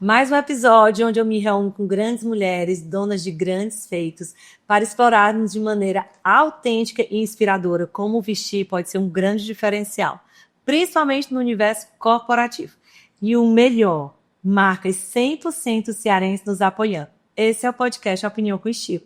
Mais um episódio onde eu me reúno com grandes mulheres, donas de grandes feitos, para explorarmos de maneira autêntica e inspiradora como vestir pode ser um grande diferencial, principalmente no universo corporativo. E o melhor, marcas 100% cearense nos apoiando. Esse é o podcast Opinião com Estilo.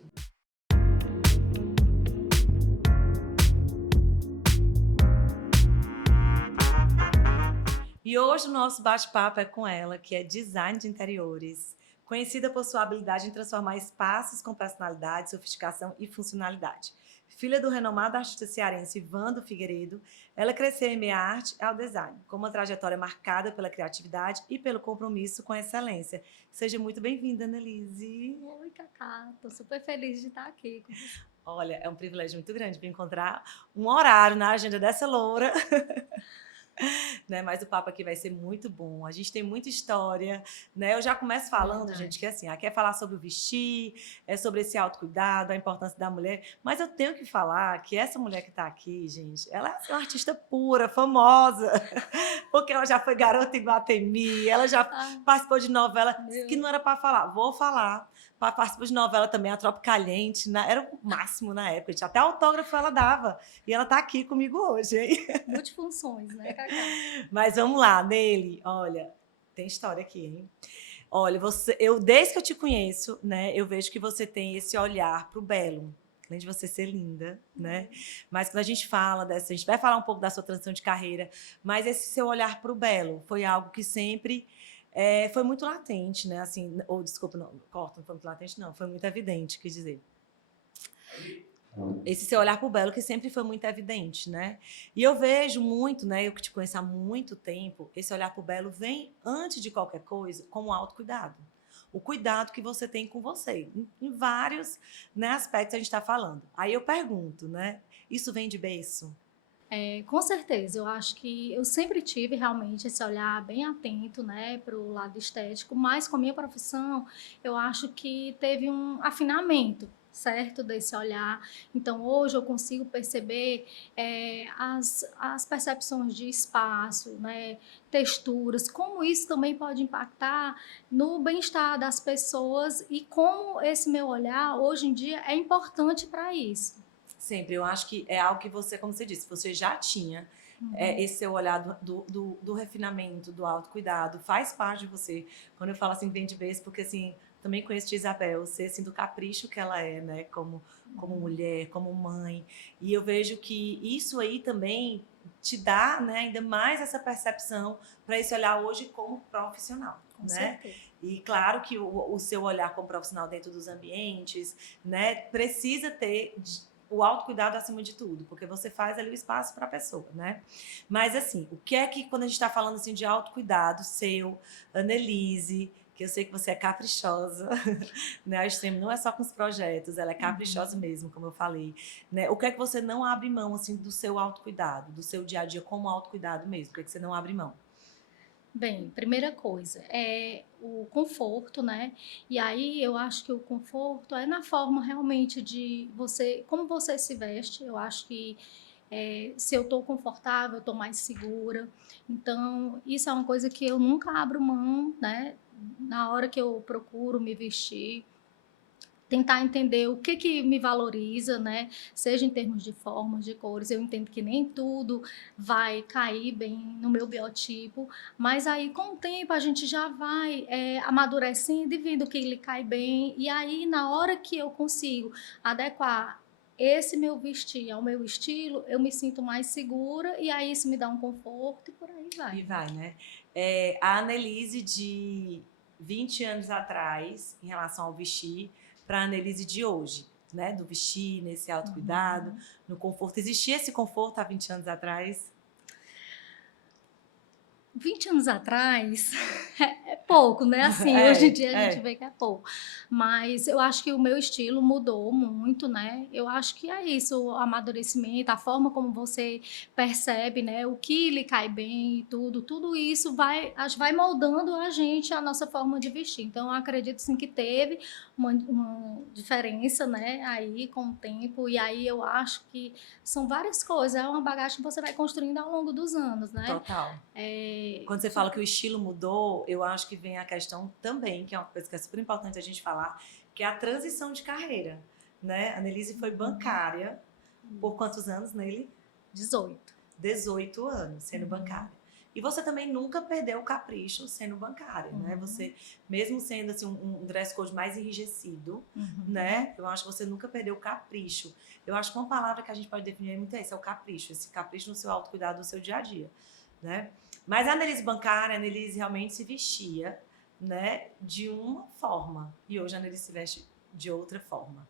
E hoje o nosso bate-papo é com ela, que é design de interiores, conhecida por sua habilidade em transformar espaços com personalidade, sofisticação e funcionalidade. Filha do renomado artista cearense Vando Figueiredo, ela cresceu em meio à arte e ao design, com uma trajetória marcada pela criatividade e pelo compromisso com a excelência. Seja muito bem-vinda, Annelise. Oi, Cacá, tô super feliz de estar aqui. Olha, é um privilégio muito grande para encontrar um horário na agenda dessa loura. Né? Mas o papo aqui vai ser muito bom. A gente tem muita história, né? Eu já começo falando, gente, que assim, aqui é falar sobre o vestir, é sobre esse autocuidado, a importância da mulher, mas eu tenho que falar que essa mulher que está aqui, gente, ela é uma artista pura, famosa, porque ela já foi garota em Guatemi, ela já participou de novela que não era para falar. Vou falar. Participou de novela também, A Tropicaliente, era o máximo na época, gente. Até autógrafo ela dava. E ela está aqui comigo hoje, hein? Multifunções, né, Cacá? Mas vamos lá, Neile. Olha, tem história aqui, hein? Olha, desde que eu te conheço, né, eu vejo que você tem esse olhar para o belo, além de você ser linda, né? Mas quando a gente fala dessa, a gente vai falar um pouco da sua transição de carreira, mas esse seu olhar para o belo foi algo que sempre foi muito latente, né? Assim, ou desculpa, não, corta, não foi muito latente, não, foi muito evidente, quer dizer. Esse seu olhar para o belo que sempre foi muito evidente, né? E eu vejo muito, né? Eu que te conheço há muito tempo, esse olhar para o belo vem antes de qualquer coisa como autocuidado. O cuidado que você tem com você, em vários, né, aspectos a gente está falando. Aí eu pergunto, né? Isso vem de berço? Com certeza, eu acho que eu sempre tive realmente esse olhar bem atento, né, para o lado estético, mas com a minha profissão, eu acho que teve um afinamento, certo, desse olhar. Então, hoje eu consigo perceber as percepções de espaço, né, texturas, como isso também pode impactar no bem-estar das pessoas e como esse meu olhar, hoje em dia, é importante para isso. Sempre, eu acho que é algo que você, como você disse, você já tinha esse seu olhar do refinamento, do autocuidado, faz parte de você. Quando eu falo assim, vem de vez, porque assim, também conheço a Isabel, sei assim, do capricho que ela é, né, como mulher, como mãe, e eu vejo que isso aí também te dá, né, ainda mais essa percepção para esse olhar hoje como profissional, Com né? certeza. E claro que o seu olhar como profissional dentro dos ambientes, né, precisa ter o autocuidado acima de tudo, porque você faz ali o espaço para a pessoa, né? Mas assim, o que é que quando a gente está falando assim de autocuidado seu, Annelise, que eu sei que você é caprichosa, né? A Extreme não é só com os projetos, ela é caprichosa mesmo, como eu falei, né? O que é que você não abre mão assim do seu autocuidado, do seu dia a dia como autocuidado mesmo? O que é que você não abre mão? Bem, primeira coisa é o conforto, né? E aí eu acho que o conforto é na forma realmente de você, como você se veste. Eu acho que se eu estou confortável, eu estou mais segura. Então, isso é uma coisa que eu nunca abro mão, né? Na hora que eu procuro me vestir, tentar entender o que me valoriza, né? Seja em termos de formas, de cores. Eu entendo que nem tudo vai cair bem no meu biotipo, mas aí com o tempo a gente já vai amadurecendo e vendo o que lhe cai bem. E aí na hora que eu consigo adequar esse meu vestir ao meu estilo, eu me sinto mais segura e aí isso me dá um conforto e por aí vai. E vai, né? A Annelise de 20 anos atrás, em relação ao vestir, para a Annelise de hoje, né? Do vestir, nesse autocuidado, no conforto. Existia esse conforto há 20 anos atrás? 20 anos atrás é pouco, né? Assim, hoje em dia a gente vê que é pouco. Mas eu acho que o meu estilo mudou muito, né? Eu acho que é isso, o amadurecimento, a forma como você percebe, né? O que lhe cai bem e tudo isso vai moldando a gente, a nossa forma de vestir. Então, eu acredito sim que teve uma diferença, né? Aí com o tempo. E aí eu acho que são várias coisas, é uma bagagem que você vai construindo ao longo dos anos, né? Total. Quando você fala que o estilo mudou, eu acho que vem a questão também, que é uma coisa que é super importante a gente falar, que é a transição de carreira, né? A Annelise foi bancária por quantos anos nele? 18. 18 anos sendo bancária. E você também nunca perdeu o capricho sendo bancária, né? Você, mesmo sendo assim, um dress code mais enrijecido, né? Eu acho que você nunca perdeu o capricho. Eu acho que uma palavra que a gente pode definir muito é esse, é o capricho. Esse capricho no seu autocuidado do seu dia a dia, né? Mas a Annelise bancária, a Annelise realmente se vestia, né? De uma forma. E hoje a Annelise se veste de outra forma.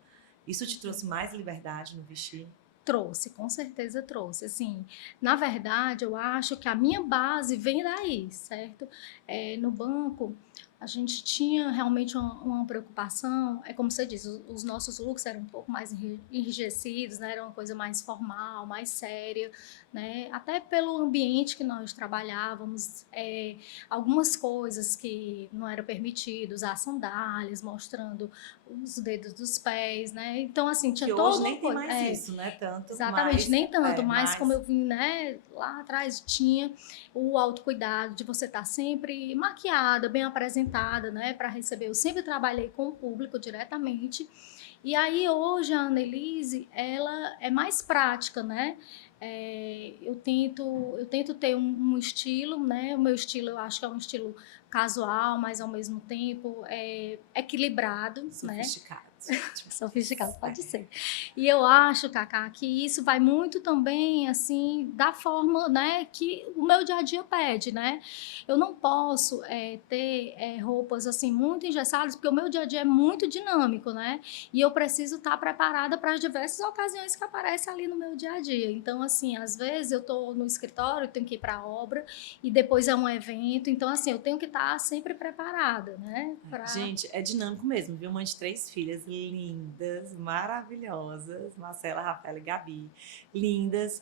Isso te trouxe mais liberdade no vestir? Trouxe, com certeza trouxe. Assim, na verdade, eu acho que a minha base vem daí, certo? No banco, a gente tinha realmente uma preocupação, é como você diz, os nossos looks eram um pouco mais enrijecidos, né? Era uma coisa mais formal, mais séria, né? Até pelo ambiente que nós trabalhávamos, algumas coisas que não era permitido, usar sandálias, mostrando os dedos dos pés, né? Então, assim, tinha Que toda hoje uma nem tem coisa. mais isso, né? Tanto, Exatamente, mas... nem tanto, mas mas... como eu vim, né, lá atrás tinha o autocuidado de você estar sempre maquiada, bem apresentada, né, para receber. Eu sempre trabalhei com o público diretamente. E aí hoje a Annelise, ela é mais prática, né? Eu tento ter um estilo, né? O meu estilo eu acho que é um estilo casual, mas ao mesmo tempo equilibrado, né? Sofisticado. Sofisticado, pode ser. E eu acho, Cacá, que isso vai muito também, assim, da forma, né, que o meu dia a dia pede, né? Eu não posso ter roupas, assim, muito engessadas, porque o meu dia a dia é muito dinâmico, né? E eu preciso estar preparada para as diversas ocasiões que aparecem ali no meu dia a dia. Então, assim, às vezes eu estou no escritório, tenho que ir para a obra, e depois é um evento, então, assim, eu tenho que estar sempre preparada, né? Gente, é dinâmico mesmo, viu? Mãe de 3 filhas lindas, maravilhosas, Marcela, Rafaela e Gabi, lindas.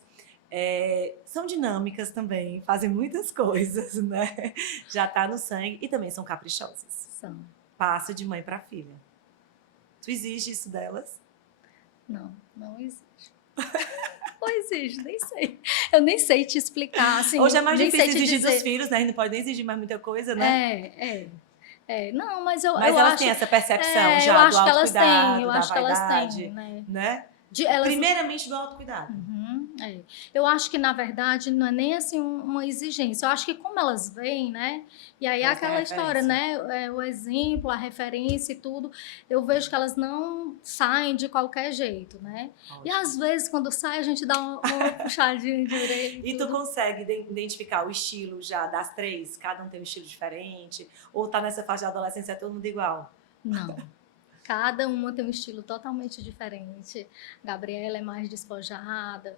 São dinâmicas também, fazem muitas coisas, né? Já tá no sangue e também são caprichosas. São. Passa de mãe para filha. Tu exige isso delas? Não existe. Não existe, nem sei. Eu nem sei te explicar, assim. Hoje é mais nem difícil sei te exigir dizer. dos filhos, né? A gente não pode nem exigir mais muita coisa, né? Não, mas eu Mas elas acho. têm essa percepção Eu já do acho que elas têm, autocuidado, eu da acho que elas têm, vaidade, né? né? Elas, Primeiramente do autocuidado. Eu acho que, na verdade, não é nem assim uma exigência. Eu acho que como elas vêm, né? E aí Elas têm aquela história, referência. né? O exemplo, a referência e tudo, eu vejo que elas não saem de qualquer jeito, né? Ótimo. E às vezes, quando sai, a gente dá uma puxadinha de orelha E tu consegue identificar o estilo já das 3? Cada um tem um estilo diferente? Ou tá nessa fase de adolescência todo mundo igual? Não. Cada uma tem um estilo totalmente diferente. Gabriela é mais despojada.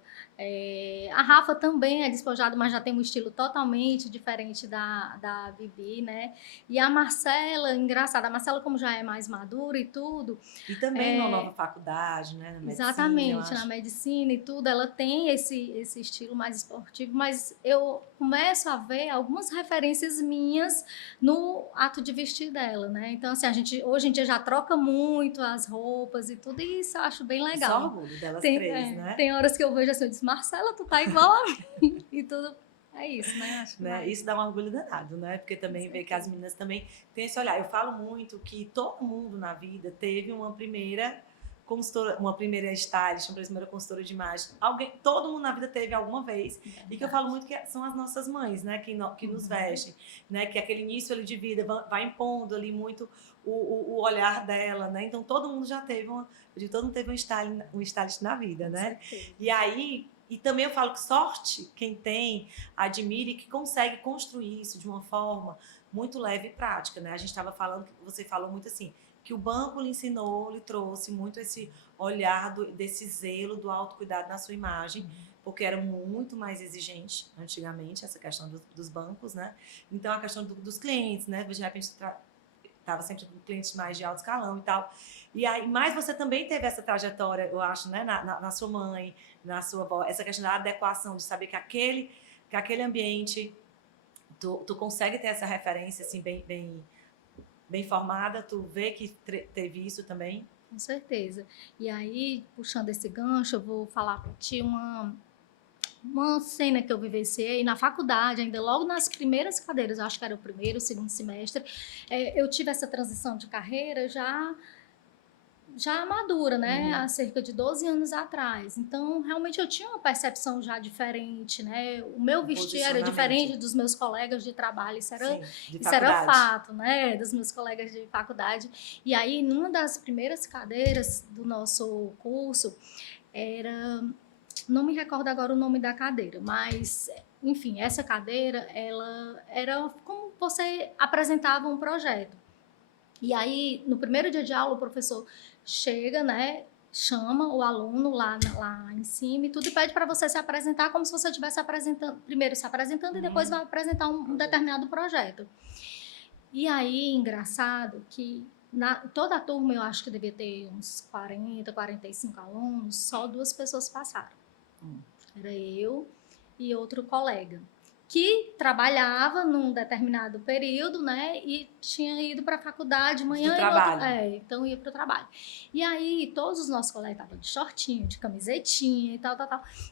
A Rafa também é despojada, mas já tem um estilo totalmente diferente da Bibi, né? E a Marcela, engraçada, a Marcela, como já é mais madura e tudo. E também numa nova faculdade, né? Na medicina, Exatamente, na medicina e tudo, ela tem esse estilo mais esportivo, mas eu começo a ver algumas referências minhas no ato de vestir dela, né? Então, assim, a gente hoje em dia já troca muito as roupas e tudo, e isso eu acho bem legal. Só orgulho delas 3, né? Tem horas que eu vejo assim, eu disse, Marcela, tu tá igual a mim, e tudo. É isso, né? Acho que Isso dá um orgulho danado, né? Porque também vê que as meninas também têm esse olhar. Eu falo muito que todo mundo na vida teve uma primeira consultora, uma primeira stylist, uma primeira consultora de imagem. Todo mundo na vida teve alguma vez. E que eu falo muito que são as nossas mães, né? Que nos vestem, né? Que aquele início ali de vida vai impondo ali muito o olhar dela, né? Então todo mundo já teve todo mundo teve um stylist na vida, né? E aí... E também eu falo que sorte quem tem, admire, que consegue construir isso de uma forma muito leve e prática, né? A gente estava falando, você falou muito assim, que o banco lhe ensinou, lhe trouxe muito esse olhar desse zelo do autocuidado na sua imagem, porque era muito mais exigente antigamente, essa questão dos bancos, né? Então, a questão dos clientes, né? De repente, estava sempre com clientes mais de alto escalão e tal. E aí, mas você também teve essa trajetória, eu acho, né? Na sua mãe, na sua avó, essa questão da adequação, de saber que aquele ambiente, tu consegue ter essa referência, assim, bem formada, tu vê que teve isso também? Com certeza. E aí, puxando esse gancho, eu vou falar para ti uma cena que eu vivenciei na faculdade, ainda logo nas primeiras cadeiras, eu acho que era o primeiro, o segundo semestre, eu tive essa transição de carreira já madura, né, há cerca de 12 anos atrás. Então, realmente eu tinha uma percepção já diferente, né? O meu vestir era diferente dos meus colegas de trabalho, Sim, de isso era faculdade. fato, né, dos meus colegas de faculdade. E aí, numa das primeiras cadeiras do nosso curso, não me recordo agora o nome da cadeira, mas enfim, essa cadeira, ela era como você apresentava um projeto. E aí, no primeiro dia de aula, o professor chega, né, chama o aluno lá em cima e tudo, e pede para você se apresentar como se você estivesse apresentando, primeiro se apresentando e depois vai apresentar um determinado projeto. E aí, engraçado que toda a turma, eu acho que devia ter uns 40, 45 alunos, só 2 pessoas passaram. Era eu e outro colega, que trabalhava num determinado período, né, e tinha ido para a faculdade manhã do trabalho. Então ia para o trabalho. E aí todos os nossos colegas estavam de shortinho, de camisetinha e tal.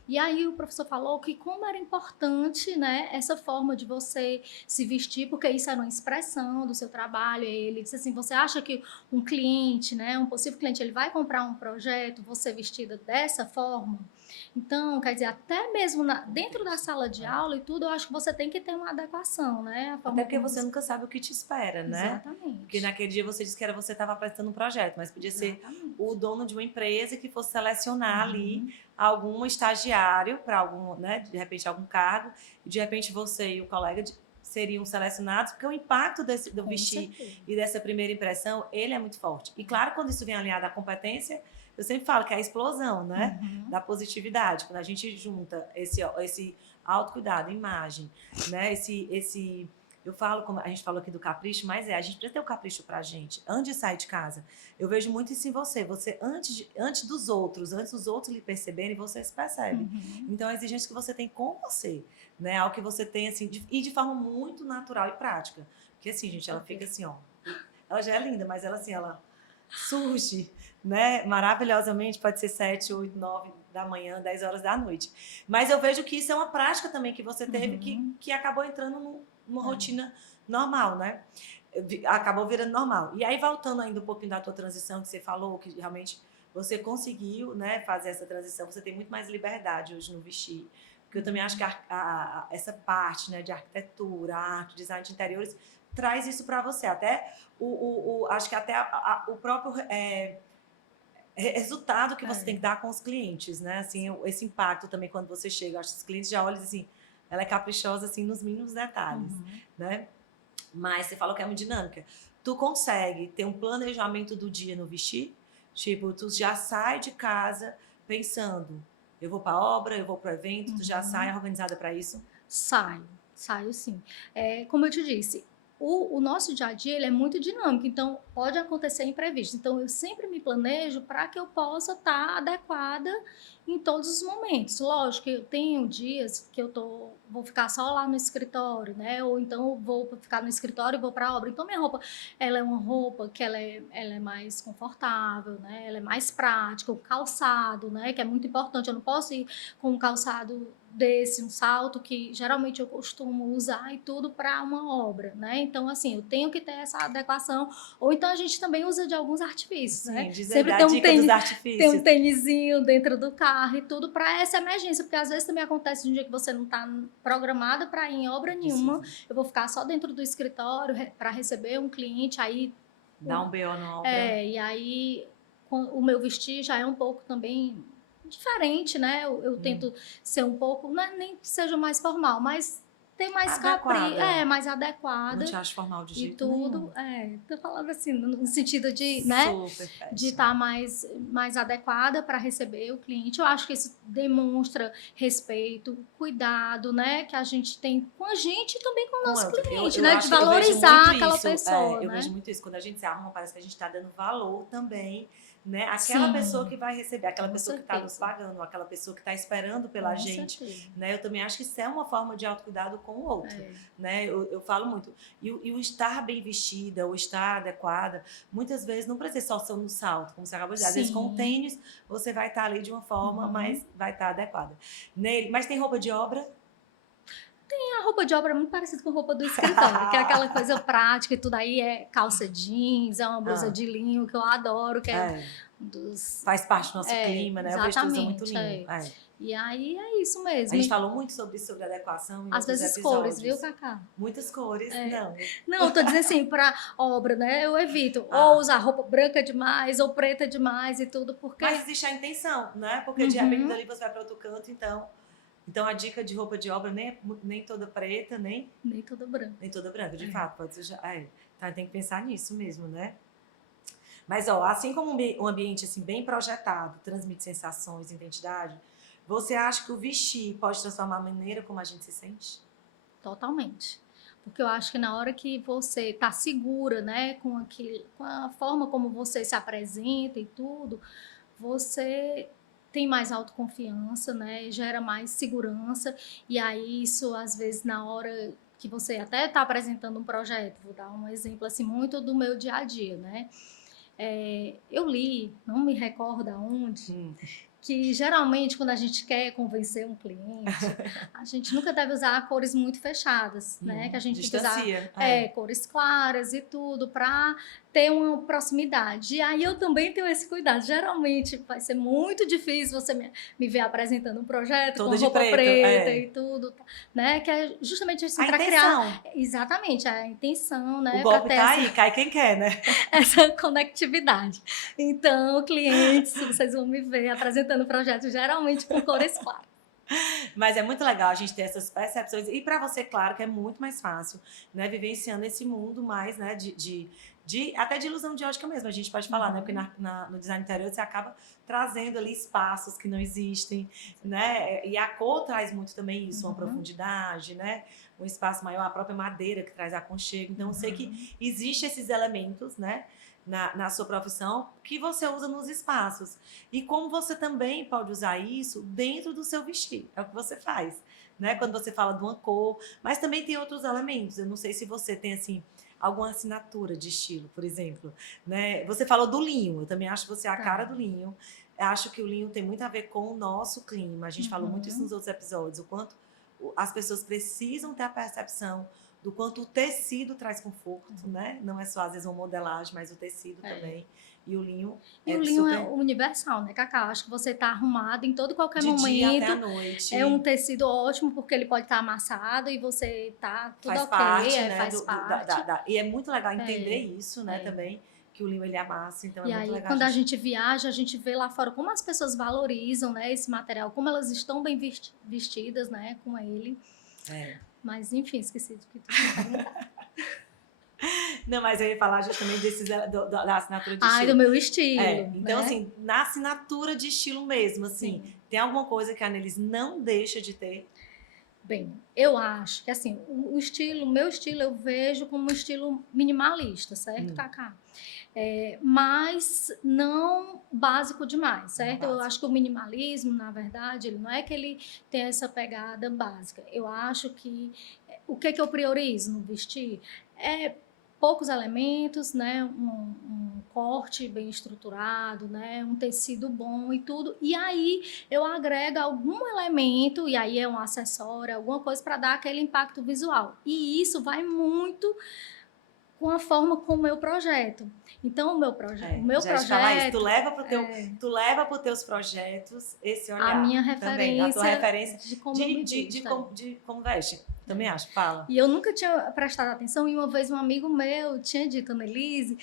E aí o professor falou que como era importante, né, essa forma de você se vestir, porque isso era uma expressão do seu trabalho. E ele disse assim, você acha que um cliente, né, um possível cliente, ele vai comprar um projeto, você vestida dessa forma? Então, quer dizer, até mesmo dentro da sala de aula e tudo, eu acho que você tem que ter uma adequação, né? Até porque você nunca sabe o que te espera, né? Exatamente. Porque naquele dia você disse que você estava apresentando um projeto, mas podia ser o dono de uma empresa que fosse selecionar ali algum estagiário para algum, né? De repente algum cargo, e de repente você e o colega seriam selecionados, porque o impacto do vestir e dessa primeira impressão, ele é muito forte. E claro, quando isso vem alinhado à competência, eu sempre falo que é a explosão, né? Da positividade. Quando a gente junta esse autocuidado, imagem, né? Eu falo, como a gente falou aqui do capricho, mas a gente precisa ter o capricho pra gente. Antes de sair de casa, eu vejo muito isso em você. Você, antes dos outros lhe perceberem, você se percebe. Então, a exigência que você tem com você, né? Algo que você tem, assim, e de forma muito natural e prática. Porque, assim, gente, ela fica assim, ó. Ela já é linda, mas ela, assim, ela surge, né, maravilhosamente, pode ser 7, 8, 9 da manhã, 10 horas da noite. Mas eu vejo que isso é uma prática também que você teve, que acabou entrando numa rotina normal, né? Acabou virando normal. E aí, voltando ainda um pouquinho da tua transição, que você falou, que realmente você conseguiu, né, fazer essa transição, você tem muito mais liberdade hoje no vestir. Porque eu também acho que essa parte, né, de arquitetura, arte, design de interiores, traz isso para você. Até acho que até o próprio resultado que você tem que dar com os clientes, né? Assim, esse impacto também quando você chega, acho que os clientes já olham assim, ela é caprichosa assim nos mínimos detalhes, né? Mas você falou que é muito dinâmica. Tu consegue ter um planejamento do dia no vestir? Tipo, tu já sai de casa pensando, eu vou para a obra, eu vou para o evento, tu já sai organizada para isso? Saio sim. Como eu te disse, o nosso dia a dia ele é muito dinâmico, então pode acontecer imprevisto. Então eu sempre me planejo para que eu possa estar adequada em todos os momentos. Lógico que eu tenho dias que vou ficar só lá no escritório, né? Ou então eu vou ficar no escritório e vou para a obra. Então minha roupa, ela é uma roupa que ela é mais confortável, né? Ela é mais prática, o calçado, né? Que é muito importante. Eu não posso ir com um calçado um salto que geralmente eu costumo usar e tudo para uma obra, né? Então, assim, eu tenho que ter essa adequação. Ou então a gente também usa de alguns artifícios, né? Sempre tem dos artifícios. Tem um tênisinho dentro do carro e tudo para essa emergência, porque às vezes também acontece um dia que você não está programada para ir em obra nenhuma, eu vou ficar só dentro do escritório para receber um cliente, aí dá um BO na obra. E aí o meu vestir já é um pouco também diferente, né? Eu tento ser um pouco, não é nem que seja mais formal, mas ter mais capricho, mais adequada. Não te acho formal de jeito tudo, nenhum. Tô falando assim, no sentido de, né? De estar mais adequada para receber o cliente. Eu acho que isso demonstra respeito, cuidado, né? Que a gente tem com a gente e também com o nosso cliente, né? De valorizar aquela pessoa. Eu vejo muito isso. Quando a gente se arruma, parece que a gente está dando valor também, né? Aquela pessoa que vai receber, aquela pessoa que está nos pagando, aquela pessoa que está esperando pela gente, né? Eu também acho que isso é uma forma de autocuidado com o outro, né? Eu falo muito. E o estar bem vestida, o estar adequada, muitas vezes não precisa só no salto, como você acabou de dizer. Às vezes com o tênis você vai estar ali de uma forma, mas vai estar adequada. Nele, mas tem roupa de obra? A roupa de obra é muito parecida com a roupa do escritório, que é aquela coisa prática e tudo aí, é calça jeans, é uma blusa de linho que eu adoro, que é dos... Faz parte do nosso clima, né? O vestuário usa muito linho. E aí é isso mesmo. A gente falou muito sobre adequação em às vezes episódios. Cores, viu, Cacá? Muitas cores, não. Não, eu tô dizendo assim, pra obra, né? Eu evito ou usar roupa branca demais ou preta demais e tudo, porque... Mas existe a intenção, né? Porque de repente dali você vai para outro canto, então a dica de roupa de obra nem toda preta, nem toda branca. Nem toda branca, de fato, pode ser. Tá, tem que pensar nisso mesmo, né? Mas, assim como um ambiente assim, bem projetado, transmite sensações, identidade, você acha que o vestir pode transformar a maneira como a gente se sente? Totalmente. Porque eu acho que na hora que você está segura, né, com a forma como você se apresenta e tudo, você tem mais autoconfiança, né, gera mais segurança, e aí isso, às vezes, na hora que você até está apresentando um projeto, vou dar um exemplo assim, muito do meu dia a dia, né, eu li, não me recordo aonde, que geralmente quando a gente quer convencer um cliente, a gente nunca deve usar cores muito fechadas, né? Que a gente tem que usar cores claras e tudo para ter uma proximidade. E aí eu também tenho esse cuidado. Geralmente vai ser muito difícil você me ver apresentando um projeto toda com de roupa preto, preta e tudo, né? Que é justamente assim para criar exatamente a intenção, né? O golpe tá aí, cai quem quer, né? Essa conectividade. Então, clientes, vocês vão me ver apresentando projetos geralmente com cores claras. Mas é muito legal a gente ter essas percepções. E para você, claro, que é muito mais fácil, né? Vivenciando esse mundo mais, né? Até de ilusão de ótica mesmo, a gente pode falar, né? Porque no design interior você acaba trazendo ali espaços que não existem, né? E a cor traz muito também isso, uma profundidade, né? Um espaço maior, a própria madeira que traz aconchego. Então, eu sei que existem esses elementos, né? Na sua profissão, que você usa nos espaços. E como você também pode usar isso dentro do seu vestir. É o que você faz, né? Quando você fala de uma cor, mas também tem outros elementos. Eu não sei se você tem, assim, alguma assinatura de estilo, por exemplo, né? Você falou do linho. Eu também acho que você é a cara do linho. Eu acho que o linho tem muito a ver com o nosso clima. A gente falou muito isso nos outros episódios. O quanto as pessoas precisam ter a percepção do quanto o tecido traz conforto, né? Não é só, às vezes, uma modelagem, mas o tecido também. E o linho é universal, né, Cacá? Acho que você tá arrumado em todo e qualquer momento. De dia até a noite. É um tecido ótimo, porque ele pode estar amassado e você tá tudo faz parte, né? Faz parte. E é muito legal entender isso, né, também. Que o linho, ele amassa, então é muito legal. E aí, quando a gente viaja, a gente vê lá fora como as pessoas valorizam, né, esse material, como elas estão bem vestidas, né, com ele. Mas, enfim, esqueci do que tu tinha perguntado. Não, mas eu ia falar justamente da assinatura de estilo. Do meu estilo. Então, né? assim, na assinatura de estilo mesmo, assim, tem alguma coisa que a Annelise não deixa de ter? Bem, eu acho que, assim, o meu estilo eu vejo como um estilo minimalista, certo, Cacá? Mas não básico demais, certo? Eu acho que o minimalismo, na verdade, ele não é que ele tem essa pegada básica. Eu acho que o que eu priorizo no vestir é poucos elementos, né? Um corte bem estruturado, né? Um tecido bom e tudo. E aí eu agrego algum elemento, e aí é um acessório, alguma coisa para dar aquele impacto visual. E isso vai muito com a forma como eu projeto. Então, o meu projeto... Tu leva para os teus projetos esse olhar. A minha referência. Também, a tua referência de como me visto, de como veste. Também acho. Fala. E eu nunca tinha prestado atenção, e uma vez um amigo meu tinha dito, Annelise,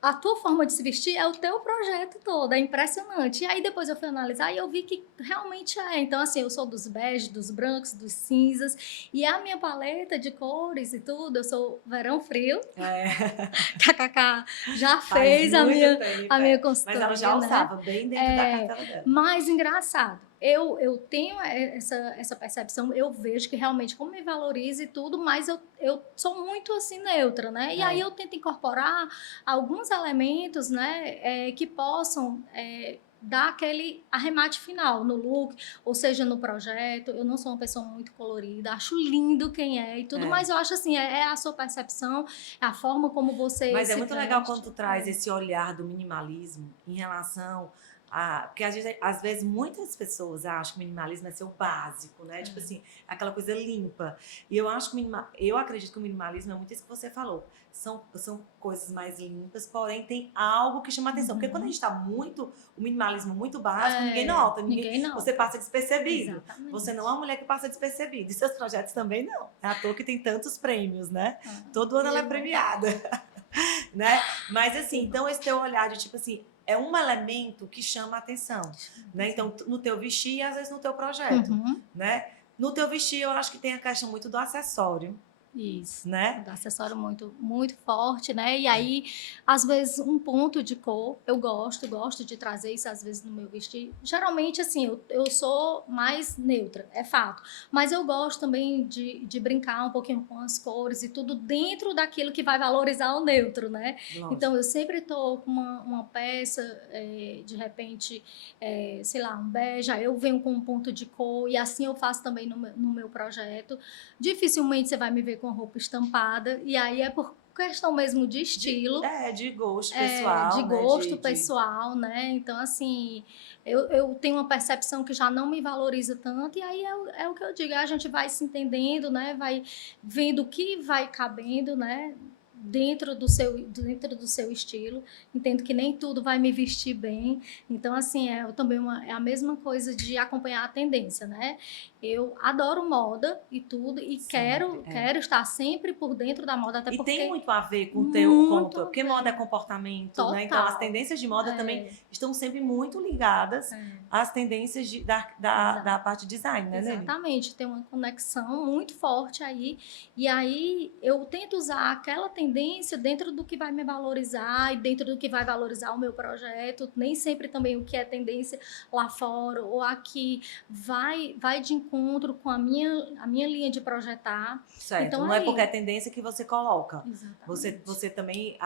a tua forma de se vestir é o teu projeto todo, é impressionante. E aí depois eu fui analisar e eu vi que realmente é. Então, assim, eu sou dos beges, dos brancos, dos cinzas, e a minha paleta de cores e tudo, eu sou verão frio. Que a Cacá já fez a minha consultoria. Mas ela já usava bem dentro da cartela dela. Mais engraçado. Eu tenho essa percepção, eu vejo que realmente como me valoriza e tudo, mas eu sou muito assim neutra, né? E aí eu tento incorporar alguns elementos, né, que possam dar aquele arremate final no look, ou seja, no projeto. Eu não sou uma pessoa muito colorida, acho lindo quem é e tudo, mas eu acho assim, é a sua percepção, é a forma como você Mas é se muito legal quando veste. tu traz esse olhar do minimalismo em relação a... Porque às vezes muitas pessoas acham que o minimalismo é ser o básico, né? Tipo assim, aquela coisa limpa. E eu acho que eu acredito que o minimalismo é muito isso que você falou. São coisas mais limpas, porém tem algo que chama atenção. Porque quando a gente tá muito, o minimalismo muito básico, ninguém nota. Ninguém Você nota. passa despercebido. Exatamente. Você não é uma mulher que passa despercebido. E seus projetos também não. É à toa que tem tantos prêmios, né? Todo ano ela é premiada. Né? Mas assim, então esse teu olhar de tipo assim, é um elemento que chama a atenção, né? Então, no teu vestir e às vezes no teu projeto, né? No teu vestir, eu acho que tem a questão muito do acessório. Isso, né? do acessório muito, muito forte, né? E aí, às vezes, um ponto de cor, eu gosto de trazer isso, às vezes, no meu vestido. Geralmente, assim, eu sou mais neutra, é fato. Mas eu gosto também de brincar um pouquinho com as cores e tudo dentro daquilo que vai valorizar o neutro, né? Lógico. Então, eu sempre tô com uma peça, de repente, sei lá, um bege, aí eu venho com um ponto de cor e assim eu faço também no meu projeto. Dificilmente você vai me ver com roupa estampada, e aí é por questão mesmo de estilo. De gosto pessoal, de né? gosto pessoal, né? Então, assim, eu tenho uma percepção que já não me valoriza tanto, e aí é o que eu digo, a gente vai se entendendo, né? Vai vendo o que vai cabendo, né? Dentro do seu estilo. Entendo que nem tudo vai me vestir bem. Então, assim, também é a mesma coisa de acompanhar a tendência, né? Eu adoro moda e tudo, e quero estar sempre por dentro da moda, até porque... E tem muito a ver com o teu... Porque moda é comportamento, total, né? Então, as tendências de moda também estão sempre muito ligadas às tendências da parte de design, né, Exatamente, tem uma conexão muito forte aí. E aí, eu tento usar aquela tendência dentro do que vai me valorizar e dentro do que vai valorizar o meu projeto. Nem sempre também o que é tendência lá fora ou aqui vai de encontro com a minha linha de projetar. Certo, então, não é porque é tendência que você coloca. Exatamente. Você também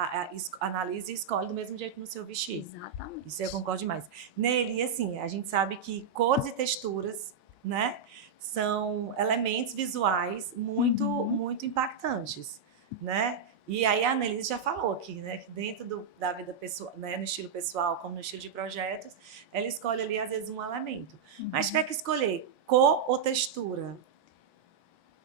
analisa e escolhe do mesmo jeito no seu vestir. Exatamente. Isso eu concordo demais. Nele, assim, a gente sabe que cores e texturas, né, são elementos visuais muito impactantes, né? E aí a Annelise já falou aqui, né, que dentro da vida pessoal, né, no estilo pessoal, como no estilo de projetos, ela escolhe ali às vezes um elemento. Mas tiver que escolher cor ou textura?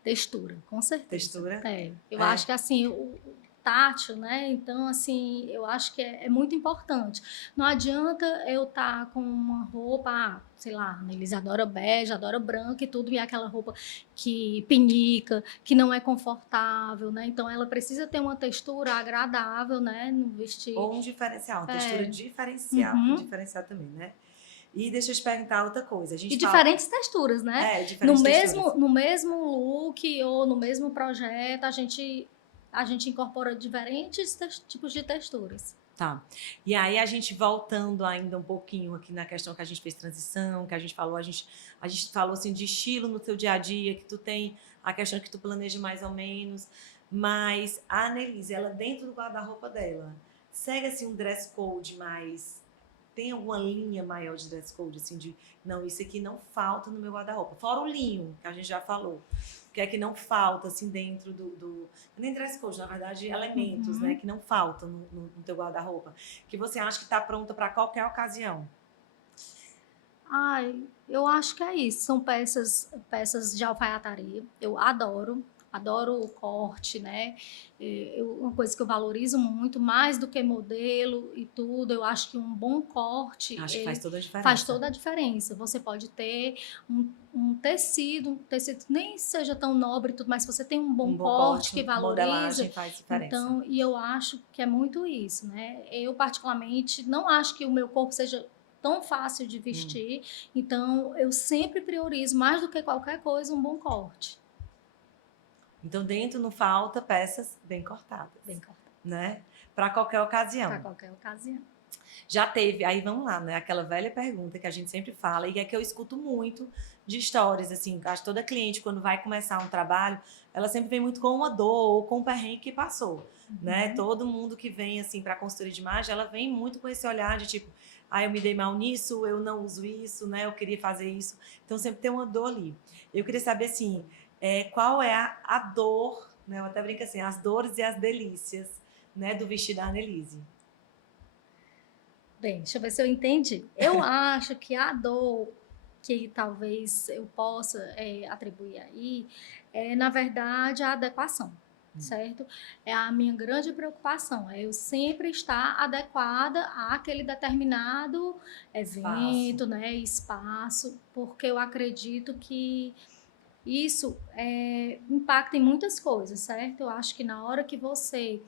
Textura, com certeza. Textura? Eu acho que assim, o tátil, né? Então, assim, eu acho que é muito importante. Não adianta eu estar com uma roupa, sei lá, a Annelise adora bege, adora branco e tudo, e é aquela roupa que pinica, que não é confortável, né? Então, ela precisa ter uma textura agradável, né? No vestido. Ou um diferencial, uma textura diferencial também, né? E deixa eu te perguntar outra coisa. Diferentes texturas, né? Diferentes texturas. No mesmo look ou no mesmo projeto, a gente incorpora diferentes tipos de texturas. Tá. E aí a gente voltando ainda um pouquinho aqui na questão que a gente fez transição, que a gente falou assim de estilo no teu dia a dia, que tu tem a questão que tu planeja mais ou menos, mas a Annelise, ela dentro do guarda-roupa dela, segue assim um dress code mais... Tem alguma linha maior de dress code, assim, de não, isso aqui não falta no meu guarda-roupa. Fora o linho, que a gente já falou. O que é que não falta, assim, dentro nem dress code, na verdade, elementos, né? Que não faltam no teu guarda-roupa. Que você acha que está pronta para qualquer ocasião. Eu acho que é isso. São peças de alfaiataria. Eu adoro o corte, né? Uma coisa que eu valorizo muito, mais do que modelo e tudo, eu acho que um bom corte... Acho que faz toda a diferença. Faz toda a diferença. Você pode ter um tecido nem seja tão nobre e tudo, mas se você tem um bom corte que valoriza... Modelagem faz diferença. Então, e eu acho que é muito isso, né? Eu, particularmente, não acho que o meu corpo seja tão fácil de vestir, então eu sempre priorizo, mais do que qualquer coisa, um bom corte. Então, dentro não falta peças bem cortadas. Né? Para qualquer ocasião. Para qualquer ocasião. Já teve, aí vamos lá, né? Aquela velha pergunta que a gente sempre fala e é que eu escuto muito de histórias, assim, acho que toda cliente, quando vai começar um trabalho, ela sempre vem muito com uma dor ou com um perrengue que passou. né? Todo mundo que vem, assim, para a consultoria de imagem, ela vem muito com esse olhar de tipo, eu me dei mal nisso, eu não uso isso, né? Eu queria fazer isso. Então, sempre tem uma dor ali. Eu queria saber, assim, qual é a dor, né? Eu até brinco assim, as dores e as delícias, né? Do vestir da Annelise. Bem, deixa eu ver se eu entendi. Eu acho que a dor que talvez eu possa atribuir aí na verdade, a adequação, certo? É a minha grande preocupação, é eu sempre estar adequada àquele determinado evento, né, espaço, porque eu acredito que isso impacta em muitas coisas, certo? Eu acho que na hora que você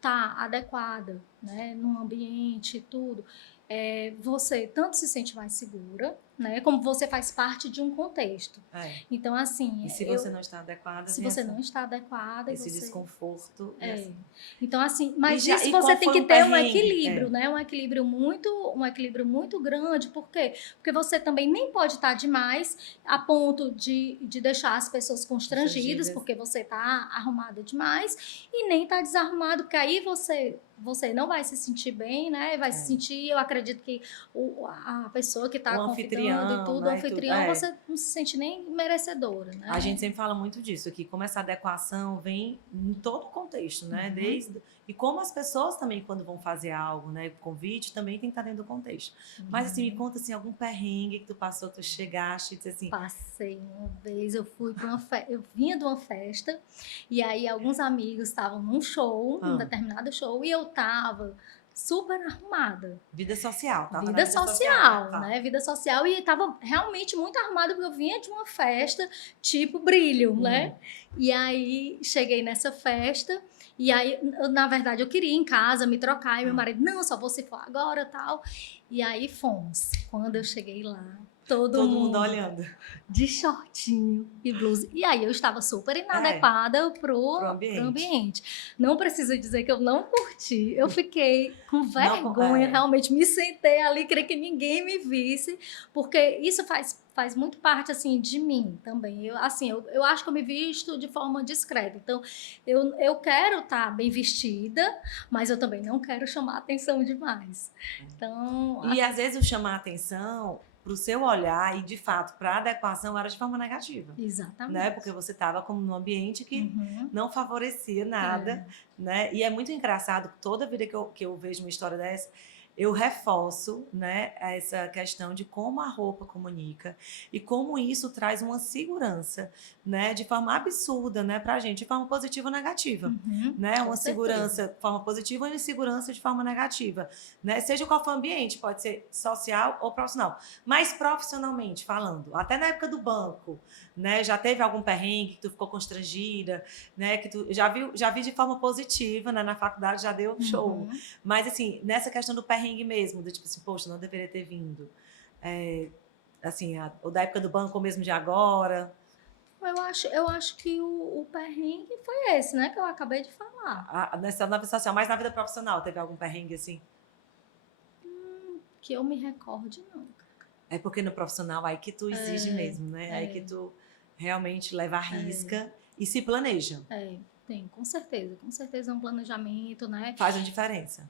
tá adequada, né, num ambiente e tudo, você tanto se sente mais segura, né, como você faz parte de um contexto. Então, assim... E se você não está adequada... Se você não está adequada... Esse desconforto... Então, assim, mas isso você tem que ter um equilíbrio, né? Um equilíbrio muito grande. Por quê? Porque você também nem pode estar demais a ponto de deixar as pessoas constrangidas, porque você está arrumada demais, e nem está desarrumado, porque aí você não vai se sentir bem, né? Vai se sentir, eu acredito que a pessoa que está convidando e tudo, o anfitrião, você não se sente nem merecedora, né? A gente sempre fala muito disso, que como essa adequação vem em todo o contexto, né? E como as pessoas também, quando vão fazer algo, né? O convite também tem que estar dentro do contexto. Mas assim, me conta assim, algum perrengue que tu passou, que tu chegaste e disse assim... Passei uma vez, eu fui para uma festa, eu vinha de uma festa, e aí alguns amigos estavam num show, num determinado show, e eu tava super arrumada. Vida social, tá? Vida social, né? Vida social, e tava realmente muito arrumada, porque eu vinha de uma festa tipo Brilho, né? E aí, cheguei nessa festa, e aí, na verdade, eu queria ir em casa, me trocar, e meu marido, não, só você for agora, tal. E aí, fomos. Quando eu cheguei lá, todo mundo olhando. De shortinho e blusa. E aí eu estava super inadequada pro ambiente. Não preciso dizer que eu não curti. Eu fiquei com vergonha, realmente. Me sentei ali, queria que ninguém me visse. Porque isso faz muito parte, assim, de mim também. Eu acho que eu me visto de forma discreta. Então, eu quero estar bem vestida, mas eu também não quero chamar atenção demais. Então... E às vezes o chamar atenção... para o seu olhar e, de fato, para a adequação era de forma negativa. Exatamente. Né? Porque você estava como num ambiente que não favorecia nada. Né? E é muito engraçado, toda vida que eu vejo uma história dessa, eu reforço, né, essa questão de como a roupa comunica e como isso traz uma segurança, né, de forma absurda, né, para a gente, de forma positiva ou negativa. Né? Uma segurança de forma positiva ou insegurança de forma negativa. Né? Seja qual for o ambiente, pode ser social ou profissional. Mas profissionalmente falando, até na época do banco, né, já teve algum perrengue que tu ficou constrangida, né, que tu já vi de forma positiva, né, na faculdade já deu show. Mas assim, nessa questão do perrengue mesmo, do tipo assim, poxa, não deveria ter vindo. Assim, ou da época do banco ou mesmo de agora. Eu acho que o perrengue foi esse, né, que eu acabei de falar. Na vida social, mas na vida profissional, teve algum perrengue assim? Que eu me recorde, não. É porque no profissional aí que tu exige mesmo, né? Aí que tu realmente leva a risca e se planeja. Tem, com certeza um planejamento, né? Faz uma diferença.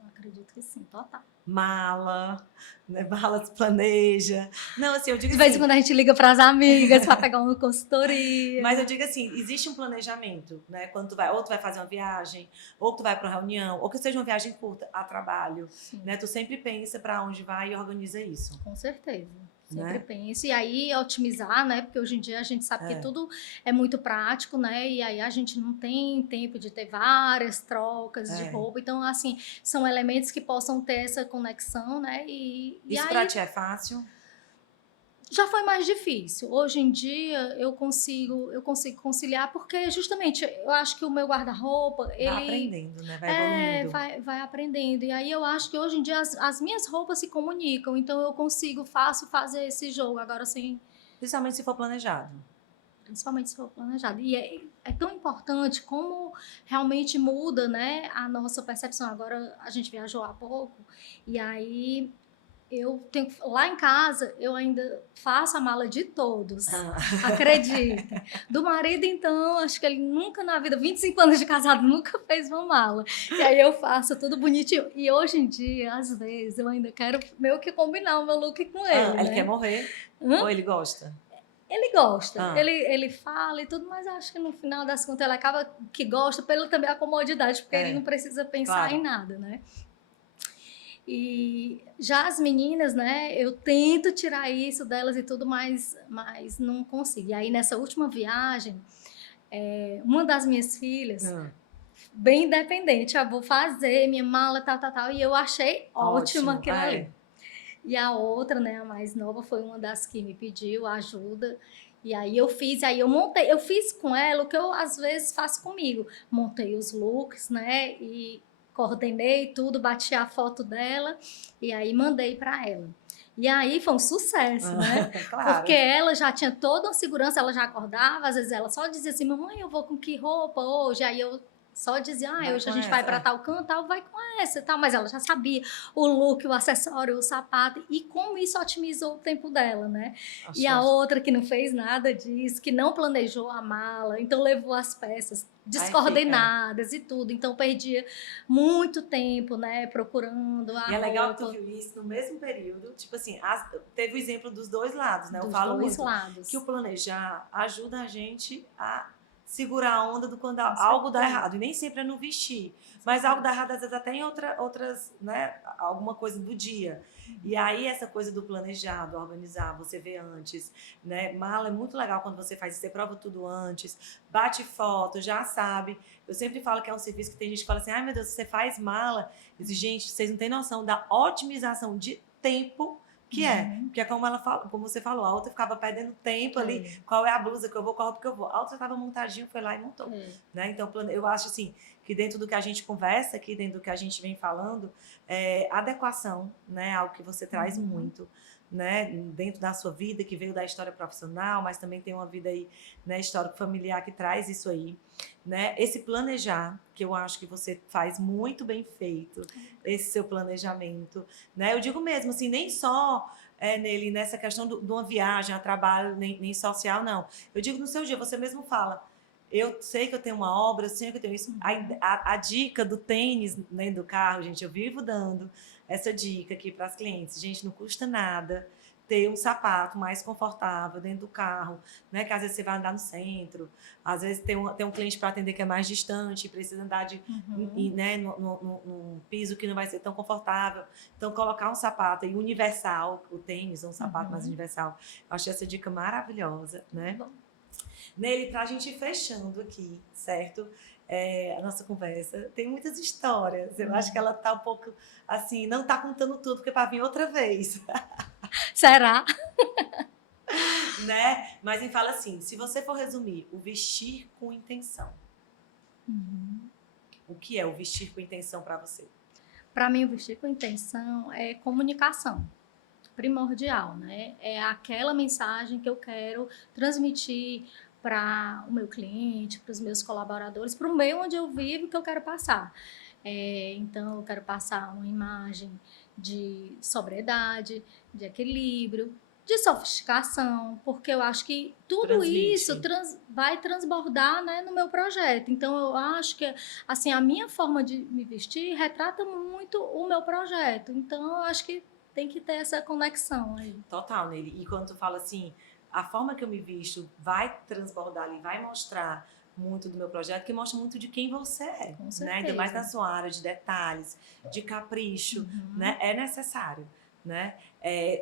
Eu acredito que sim, total. Mala, né? Mala se planeja. Não, assim, eu digo de vez em quando a gente liga para as amigas para pegar uma consultoria. Mas eu digo assim, existe um planejamento, né? Quando tu vai, ou tu vai fazer uma viagem, ou tu vai para uma reunião, ou que seja uma viagem curta a trabalho, né? Tu sempre pensa para onde vai e organiza isso. Com certeza. Sempre penso. E aí, otimizar, né? Porque hoje em dia a gente sabe que tudo é muito prático, né? E aí a gente não tem tempo de ter várias trocas de roupa. Então, assim, são elementos que possam ter essa conexão, né? Isso aí, pra ti é fácil? Já foi mais difícil. Hoje em dia eu consigo conciliar, porque justamente eu acho que o meu guarda-roupa, ele vai aprendendo, né? Vai evoluindo. Vai aprendendo. E aí eu acho que hoje em dia as minhas roupas se comunicam, então eu consigo fácil fazer esse jogo agora sem... Principalmente se for planejado. Principalmente se for planejado. E é tão importante como realmente muda, né, a nossa percepção. Agora a gente viajou há pouco e aí eu tenho, lá em casa, eu ainda faço a mala de todos, Ah. acredita. Do marido, então, acho que ele nunca na vida, 25 anos de casado, nunca fez uma mala. E aí eu faço tudo bonitinho. E hoje em dia, às vezes, eu ainda quero meio que combinar o meu look com ele, Ele né? quer morrer? Hã? Ou ele gosta? Ele gosta, Ah, ele fala e tudo, mas acho que no final das contas ele acaba que gosta pela também a comodidade, porque ele não precisa pensar em claro. nada, né? E já as meninas, né, eu tento tirar isso delas e tudo, mas não consigo. E aí nessa última viagem, uma das minhas filhas, Ah, bem independente, vou fazer minha mala, tal, tal, tal, e eu achei ótimo ótimo. aquilo ali. E a outra, né, a mais nova, foi uma das que me pediu ajuda. E aí eu fiz, aí eu montei, eu fiz com ela o que eu às vezes faço comigo. Montei os looks, né, e coordenei tudo, bati a foto dela e aí mandei para ela. E aí foi um sucesso, né? Porque Claro. ela já tinha toda uma segurança, ela já acordava, às vezes ela só dizia assim, mamãe, eu vou com que roupa hoje? Aí eu só dizia, Vai hoje com a gente vai essa. para tal canto, tal, vai com essa e tal. Mas ela já sabia o look, o acessório, o sapato, e como isso otimizou o tempo dela, né? E Acho a ótimo. outra que não fez nada disso, que não planejou a mala, então levou as peças Aí fica. descoordenadas e tudo, então perdia muito tempo, né, procurando a E é legal que tu roupa viu isso no mesmo período. Tipo assim, teve o exemplo dos dois lados, né? Eu dos falo dois muito que o lados, planejar ajuda a gente a segurar a onda do quando com algo dá certeza, errado. E nem sempre é no vestir. com Mas algo certeza. dá errado, às vezes, até em outras, né? Alguma coisa do dia. E aí, essa coisa do planejar, do organizar, você vê antes, né? Mala é muito legal quando você faz isso, você prova tudo antes, bate foto, já sabe. Eu sempre falo que é um serviço que tem gente que fala assim, ai meu Deus, você faz mala. Eu disse, gente, vocês não têm noção da otimização de tempo que é. Uhum. Porque é como ela fala, como você falou, a outra ficava perdendo tempo ali, É, qual é a blusa que eu vou, qual roupa que eu vou. A outra estava montadinho, foi lá e montou. é. Né? Então, eu acho assim, que dentro do que a gente conversa aqui, dentro do que a gente vem falando, adequação, né, algo que você traz Uhum. muito, né, dentro da sua vida, que veio da história profissional, mas também tem uma vida aí, né, histórico familiar que traz isso aí, né, esse planejar, que eu acho que você faz muito bem feito, esse seu planejamento, né, eu digo mesmo, assim, nem só nele, nessa questão de uma viagem, a trabalho, nem social, não, eu digo no seu dia, você mesmo fala, eu sei que eu tenho uma obra, eu sei que eu tenho isso. Uhum. A dica do tênis dentro do carro, gente, eu vivo dando essa dica aqui para as clientes. Gente, não custa nada ter um sapato mais confortável dentro do carro, né? Que às vezes você vai andar no centro, às vezes tem um cliente para atender que é mais distante, precisa andar Uhum. né, num piso que não vai ser tão confortável. Então, colocar um sapato aí universal, o tênis, um sapato mais Uhum. universal, eu achei essa dica maravilhosa, né? Bom. Nele, para a gente ir fechando aqui, certo? A nossa conversa tem muitas histórias. Eu acho que ela tá um pouco assim, não tá contando tudo, porque para vir outra vez, Será? né? Mas me fala assim: se você for resumir o vestir com intenção, Uhum. o que é o vestir com intenção para você? Para mim, o vestir com intenção é comunicação primordial, né? É aquela mensagem que eu quero transmitir para o meu cliente, para os meus colaboradores, para o meio onde eu vivo, que eu quero passar. Então, eu quero passar uma imagem de sobriedade, de equilíbrio, de sofisticação, porque eu acho que tudo isso Transmite. vai transbordar, né, no meu projeto. Então, eu acho que assim a minha forma de me vestir retrata muito o meu projeto. Então, eu acho que tem que ter essa conexão aí. Total nele. E quando tu fala assim, a forma que eu me visto vai transbordar ali, vai mostrar muito do meu projeto, que mostra muito de quem você é, Com né? Ainda mais certeza. na sua área de detalhes, de capricho, Uhum. né? É necessário, né?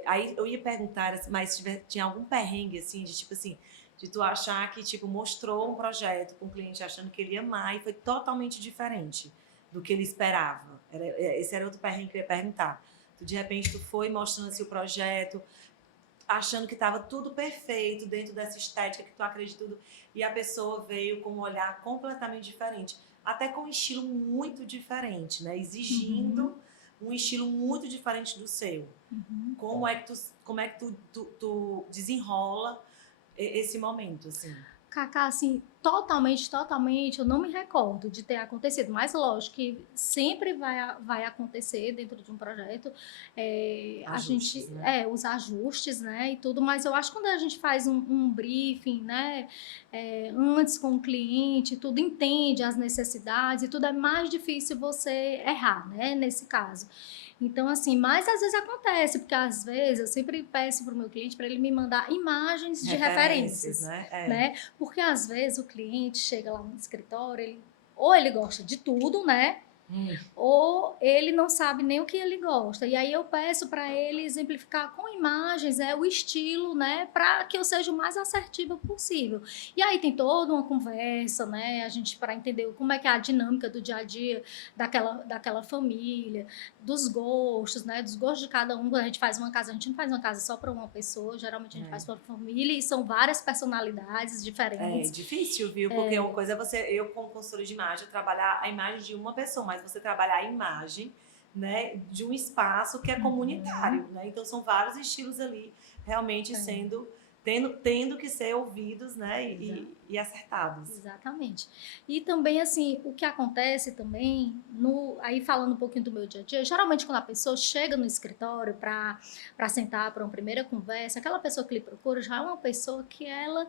Aí eu ia perguntar, assim, mas tinha algum perrengue, assim, de tipo assim, de tu achar que, tipo, mostrou um projeto com o cliente achando que ele ia amar e foi totalmente diferente do que ele esperava. Esse era outro perrengue que eu ia perguntar. De repente, tu foi mostrando assim, o projeto, achando que estava tudo perfeito dentro dessa estética que tu acredita tudo, e a pessoa veio com um olhar completamente diferente, até com um estilo muito diferente, né? Uhum. Exigindo um estilo muito diferente do seu. Uhum. Como é que tu desenrola esse momento, assim? Cacá, assim, totalmente, eu não me recordo de ter acontecido, mas lógico que sempre vai acontecer dentro de um projeto, Ajustes, né? os ajustes, né, e tudo, mas eu acho que quando a gente faz um briefing, né, antes com o cliente, tudo entende as necessidades e tudo, é mais difícil você errar, né, nesse caso. Então, assim, mas às vezes acontece, porque às vezes eu sempre peço para o meu cliente para ele me mandar imagens de Referências, referências, né? Porque às vezes o cliente chega lá no escritório, ou ele gosta de tudo, né? Ou ele não sabe nem o que ele gosta. E aí eu peço para ele exemplificar com imagens, o estilo, né, para que eu seja o mais assertiva possível. E aí tem toda uma conversa, né, a gente para entender como é que é a dinâmica do dia a dia daquela família, dos gostos, né, dos gostos de cada um. Quando a gente faz uma casa, a gente não faz uma casa só para uma pessoa, geralmente a gente faz para uma família e são várias personalidades diferentes. É difícil, viu? Porque uma coisa é eu como consultora de imagem, eu trabalhar a imagem de uma pessoa, mas você trabalhar a imagem, né, de um espaço que é comunitário, né? Então são vários estilos ali realmente tendo que ser ouvidos, né, e acertados. Exatamente. E também, assim, o que acontece também, aí falando um pouquinho do meu dia a dia, geralmente quando a pessoa chega no escritório para sentar para uma primeira conversa, aquela pessoa que lhe procura já é uma pessoa que ela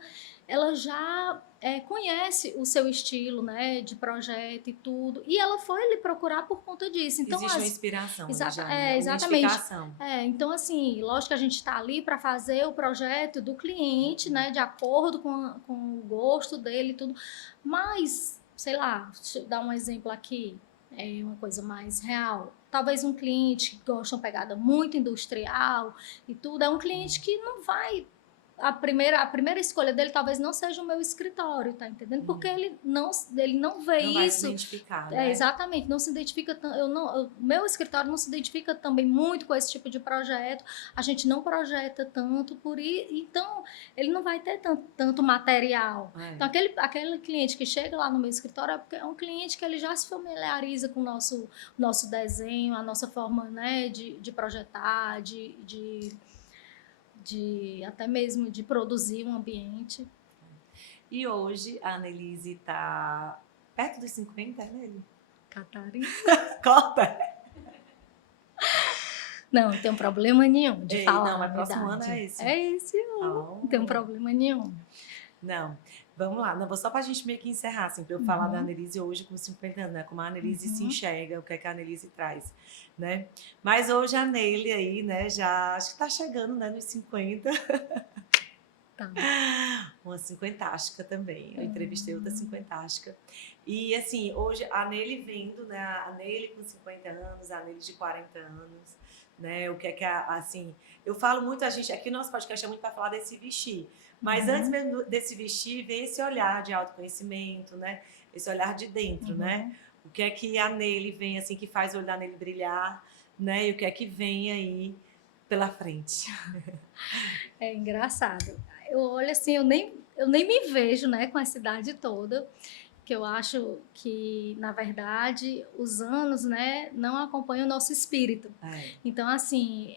já conhece o seu estilo, né, de projeto e tudo, e ela foi lhe procurar por conta disso. Então, existe uma inspiração ali já, né? exatamente. Identificação. Então, assim, lógico que a gente está ali para fazer o projeto do cliente, né, de acordo com o gosto dele e tudo, mas, sei lá, deixa eu dar um exemplo aqui, uma coisa mais real. Talvez um cliente que gosta de uma pegada muito industrial e tudo, é um cliente que não vai... A primeira escolha dele talvez não seja o meu escritório, tá entendendo? Porque ele não vê não isso. Vai se identificar, né? Exatamente, não se identifica. Meu escritório não se identifica também muito com esse tipo de projeto. A gente não projeta tanto por aí, então ele não vai ter tanto material. Então aquele cliente que chega lá no meu escritório é um cliente que ele já se familiariza com o nosso desenho, a nossa forma, né, de projetar, até mesmo de produzir um ambiente. E hoje a Annelise está perto dos 50, né? Catarina. Corta! Não tem problema nenhum de falar. Não, mas próximo ano é esse. É esse ano. Não tem problema nenhum. Não, vamos lá. Não, só para a gente meio que encerrar, assim, para eu falar da Annelise hoje com 50 anos, né? Como a Annelise se enxerga, o que é que a Annelise traz, né? Mas hoje a Neile aí, né, já acho que tá chegando, né, nos 50. Tá. Uma cinquentástica também. Eu entrevistei outra cinquentástica. E, assim, hoje a Neile vendo, né, a Neile com 50 anos, a Neile de 40 anos, né, o que é que, assim... Eu falo muito, aqui o nosso podcast é muito para falar desse vestir. Mas antes mesmo desse vestir, vem esse olhar de autoconhecimento, né? Esse olhar de dentro, né? O que é que a Neile vem, assim, que faz o olho da Neile brilhar, né? E o que é que vem aí pela frente. É engraçado. Eu olho assim, eu nem me vejo, né, com essa idade toda, que eu acho que, na verdade, os anos, né, não acompanham o nosso espírito. Então, assim,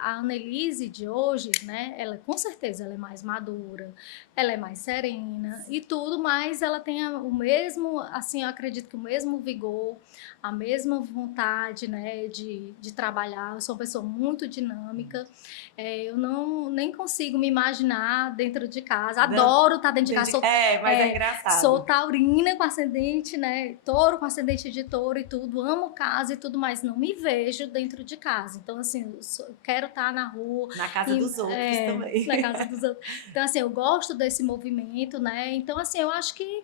a Annelise de hoje, né, ela com certeza ela é mais madura, ela é mais serena e tudo, mas ela tem o mesmo, assim, eu acredito que o mesmo vigor, a mesma vontade, né, de trabalhar. Eu sou uma pessoa muito dinâmica, eu nem consigo me imaginar dentro de casa, adoro estar dentro de casa. Mas é engraçado. Sou taurina com ascendente, né, touro com ascendente de touro e tudo, amo casa e tudo, mas não me vejo dentro de casa. Então, assim, eu quero estar na rua. Na casa dos outros também. Na casa dos outros. Então, assim, eu gosto desse movimento, né, então, assim, eu acho que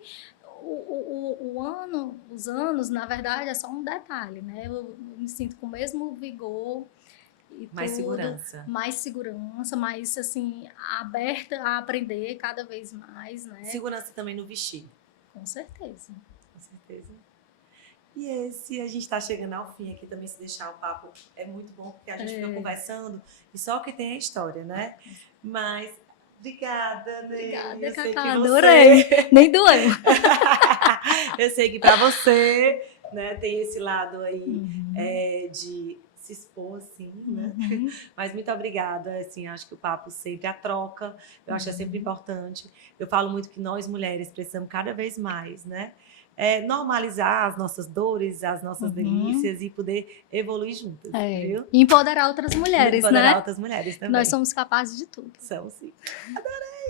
os anos, na verdade, é só um detalhe, né, eu me sinto com o mesmo vigor, mais segurança. Mais segurança, mais, assim, aberta a aprender cada vez mais, né? Segurança também no vestir. Com certeza. Com certeza. E a gente está chegando ao fim aqui também, se deixar o papo é muito bom, porque a gente fica conversando e só o que tem é a história, né? Mas, obrigada, Neile. Obrigada, Cacá, adorei. Nem doeu. Eu sei que para você, né, tem esse lado aí de se expor assim, né? Uhum. Mas muito obrigada, assim, acho que o papo sempre, a troca, eu acho que é sempre Uhum. importante. Eu falo muito que nós mulheres precisamos cada vez mais, né? Normalizar as nossas dores, as nossas Uhum. delícias e poder evoluir juntas, É. viu? E empoderar outras E mulheres, empoderar né? outras mulheres Que nós também. somos capazes de tudo. São, sim.